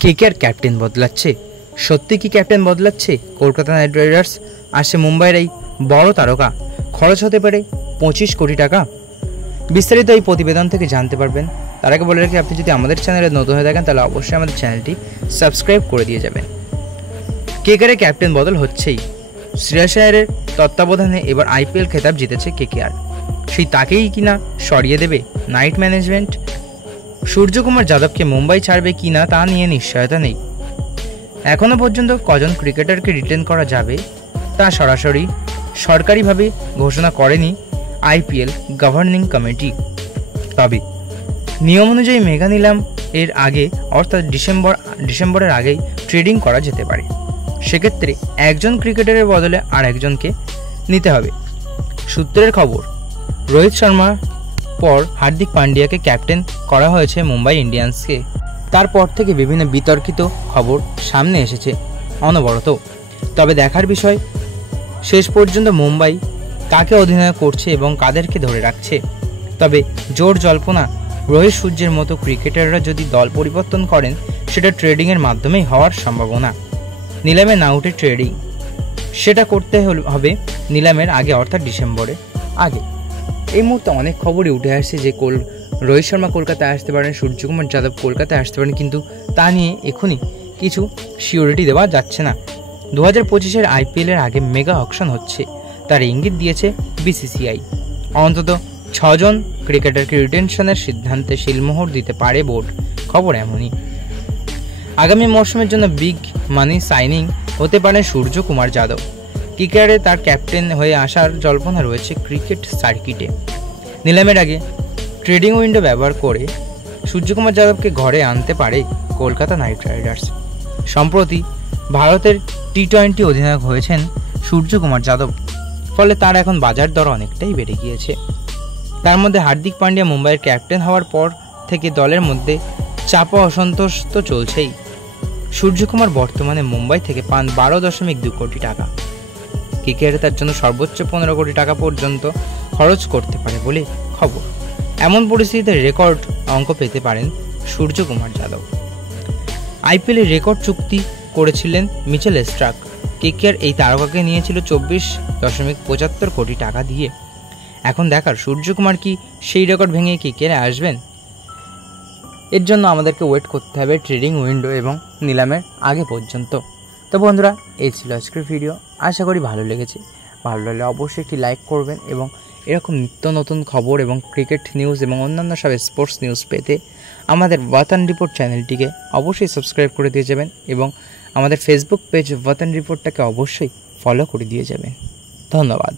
KKR captain বদলাচ্ছে। সত্যি কি ক্যাপ্টেন বদলাচ্ছে? কলকাতা নাইট রাইডার্স আসছে মুম্বাইয়ের এই বড় তারকা। খরচ হতে পারে 25 কোটি টাকা। বিস্তারিত এই প্রতিবেদন থেকে জানতে পারবেন। তার আগে বলে রাখি, আপনি যদি আমাদের চ্যানেলে নতুন হয়ে থাকেন তাহলে অবশ্যই আমাদের চ্যানেলটি সাবস্ক্রাইব করে দিয়ে যাবেন। কেকেআরের ক্যাপ্টেন বদল হচ্ছেই। শ্রেয়াস আয়ারের তত্ত্বাবধানে এবার আইপিএল খেতাব জিতেছে কেকেআর। সেই তাকেই কিনা সরিয়ে দেবে নাইট ম্যানেজমেন্ট? সূর্যকুমার যাদবকে মুম্বাই ছাড়বে কিনা তা নিয়ে নিশ্চয়তা নেই। এখনও পর্যন্ত কজন ক্রিকেটারকে রিটেন করা যাবে তা সরাসরি সরকারিভাবে ঘোষণা করেনি আইপিএল গভর্নিং কমিটি। তবে নিয়ম অনুযায়ী মেগা নিলাম এর আগে অর্থাৎ ডিসেম্বরের আগেই ট্রেডিং করা যেতে পারে। সেক্ষেত্রে একজন ক্রিকেটারের বদলে আর একজনকে নিতে হবে। সূত্রের খবর, রোহিত শর্মার পর হার্দিক পান্ডিয়াকে ক্যাপ্টেন করা হয়েছে মুম্বাই ইন্ডিয়ান্সকে। তারপর থেকে বিভিন্ন বিতর্কিত খবর সামনে এসেছে অনবরত। তবে দেখার বিষয় শেষ পর্যন্ত মুম্বাই কাকে অধিনায়ক করছে এবং কাদেরকে ধরে রাখছে। তবে জোর জল্পনা, রোহিত সূর্যের মতো ক্রিকেটাররা যদি দল পরিবর্তন করেন সেটা ট্রেডিংয়ের মাধ্যমেই হওয়ার সম্ভাবনা। নিলামে না উঠে ট্রেডিং, সেটা করতে হবে নিলামের আগে অর্থাৎ ডিসেম্বরের আগে। এই মুহূর্তে অনেক খবরই উঠে আসছে যে রোহিত শর্মা কলকাতায় আসতে পারেন, সূর্যকুমার যাদব কলকাতায় আসতে পারেন, কিন্তু তা নিয়ে এখনই কিছু সিওরিটি দেওয়া যাচ্ছে না। 2025-এর আইপিএলের আগে মেগা অকশন হচ্ছে, তার ইঙ্গিত দিয়েছে বিসিসিআই। অন্তত 6 জন ক্রিকেটারকে রিটেনশনের সিদ্ধান্তে সিলমোহর দিতে পারে বোর্ড। খবর এমনই। আগামী মরশুমের জন্য বিগ মানি সাইনিং হতে পারে সূর্যকুমার যাদব। কেকেআরে তার ক্যাপ্টেন হয়ে আসার জল্পনা রয়েছে ক্রিকেট সার্কিটে। নিলামের আগে ট্রেডিং উইন্ডো ব্যবহার করে সূর্যকুমার যাদবকে ঘরে আনতে পারে কলকাতা নাইট রাইডার্স। সম্প্রতি ভারতের টি-20 অধিনায়ক হয়েছেন সূর্যকুমার যাদব, ফলে তার এখন বাজার দর অনেকটাই বেড়ে গিয়েছে। তার মধ্যে হার্দিক পান্ডিয়া মুম্বাইয়ের ক্যাপ্টেন হওয়ার পর থেকে দলের মধ্যে চাপ ও অসন্তোষ তো চলছেই। সূর্যকুমার বর্তমানে মুম্বাই থেকে পান 12.2 কোটি টাকা। কেকেআর তার জন্য সর্বোচ্চ 15 কোটি টাকা পর্যন্ত খরচ করতে পারে বলে খবর। এমন পরিস্থিতিতে রেকর্ড অঙ্ক পেতে পারেন সূর্যকুমার যাদব। আইপিএলে রেকর্ড চুক্তি করেছিলেন মিচেল স্টার্ক। কেকেআর এই তারকাকে নিয়েছিল 24.75 কোটি টাকা দিয়ে। এখন দেখার সূর্যকুমার কি সেই রেকর্ড ভেঙে কেকেআরে আসবেন। এর জন্য আমাদেরকে ওয়েট করতে হবে ট্রেডিং উইন্ডো এবং নিলামের আগে পর্যন্ত। তো বন্ধুরা, এই ছিল আজকের ভিডিও। আশা করি ভালো লেগেছে। ভালো লাগলে অবশ্যই একটি লাইক করবেন এবং এরকম নিত্য নতুন খবর এবং ক্রিকেট নিউজ এবং অন্যান্য সব স্পোর্টস নিউজ পেতে আমাদের ওয়াতান রিপোর্ট চ্যানেলটিকে অবশ্যই সাবস্ক্রাইব করে দিয়ে যাবেন এবং আমাদের ফেসবুক পেজ ওয়াতান রিপোর্টটাকে অবশ্যই ফলো করে দিয়ে যাবেন। ধন্যবাদ।